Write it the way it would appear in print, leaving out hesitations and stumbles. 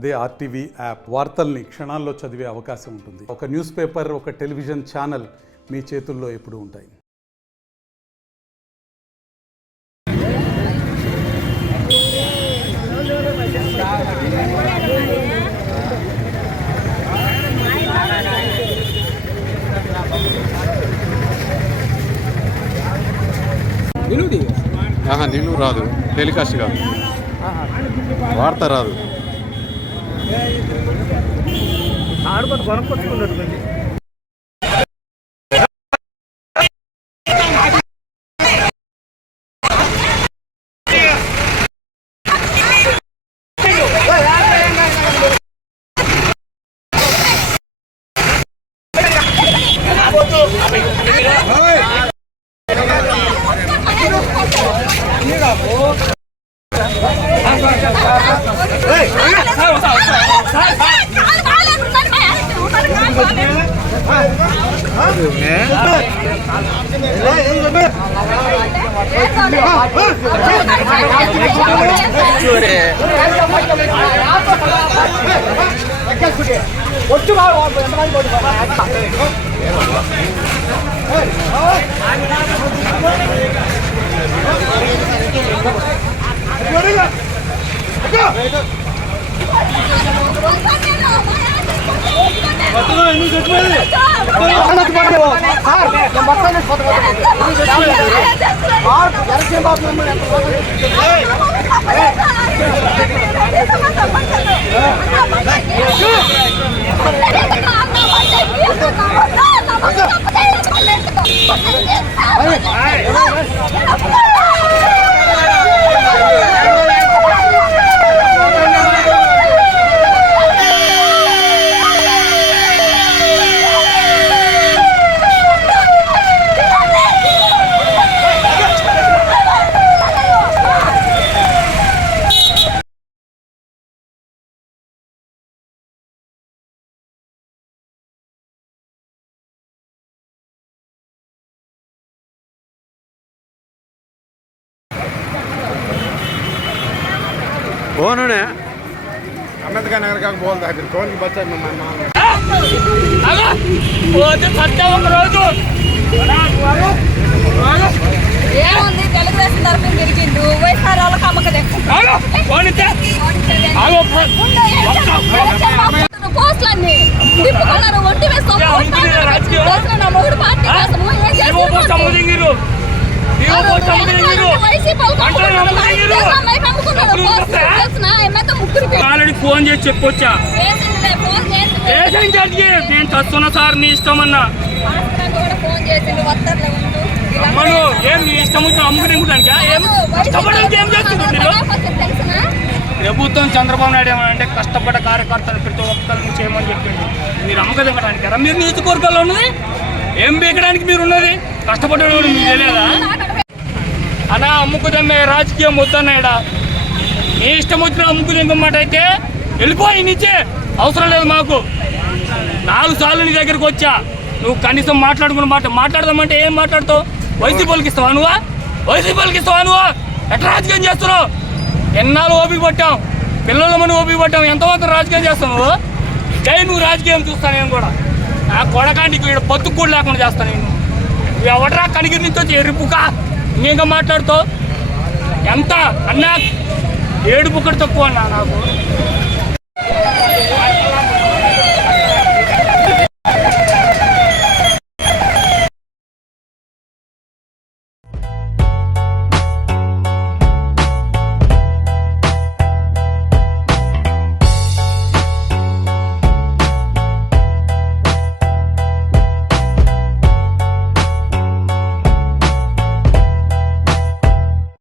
అదే RTV app వార్తల్ని క్షణాల్లో చదివే అవకాశం ఉంటుంది. ఒక న్యూస్ పేపర్, ఒక టెలివిజన్ ఛానల్ మీ చేతుల్లో ఎప్పుడూ ఉంటాయి. నిలువు రాదు, టెలికాస్ట్ కాదు, వార్త రాదు. ఆడుకొని కొనుక్కొచ్చుకున్నట్టు कौन है अंबेडकर नगर का बोलता है कौन की बच्चा ఏముంది తెలుగుదేశం తరఫున తిరిగిండు వైఎస్ఆర్ వాళ్ళకి అమ్మక పోస్టులన్నీ తిప్పుకున్నారు ఒంటి వేసుకున్నారు నా మొగుడు పార్టీ కోసము ఆల్రెడీ ఫోన్ చేసి చెప్పొచ్చా నేను చస్తున్నా సార్ నీ ఇష్టం అన్నా అమ్మను ఏం నీ ఇష్టం వచ్చిన అమ్ముకునేటానికి ఏం కష్టపడడానికి ఏం చేస్తుంది ప్రభుత్వం చంద్రబాబు నాయుడు ఏమంటే కష్టపడ్డ కార్యకర్తలు ప్రతి ఒక్కరిని చేయమని చెప్పింది. మీరు అమ్మక దిగడానికి కదా మీరు నియోజకవర్గాల్లో ఉన్నది ఏం బీకడానికి మీరు ఉన్నది కష్టపడ్డాడు మీకు తెలియదా అలా అమ్ముకుదమ్మే రాజకీయం వద్దన్నాడా నీ ఇష్టం వచ్చిన అమ్ముకుదమ్మాట అయితే వెళ్ళిపోయి నుంచే అవసరం లేదు మాకు. 4 సార్లు నీ దగ్గరికి వచ్చా నువ్వు కనీసం మాట్లాడదామంటే ఏం మాట్లాడుతావు? వైసీపీలకి ఇస్తావా నువ్వు? వైసీపీలకి ఇస్తావా నువ్వు? ఎట్లా రాజకీయం చేస్తున్నావు? ఎన్నాళ్ళు ఓపిక పట్టాం, పిల్లల మనం ఓపిక పట్టాం, ఎంతమాత్రం రాజకీయం చేస్తావు నువ్వు? నువ్వు రాజకీయం చూస్తాను నేను కూడా నా కొడకాంటికి వీడు బతుకు కూడా లేకుండా చేస్తాను నేను. ఎవడరా కనిగిరి నుంచి వచ్చి ఎరుపుకా ఇంకా మాట్లాడుతావు ఎంత అన్నా 7 పుక్కడు తక్కువ అన్నా నాకు.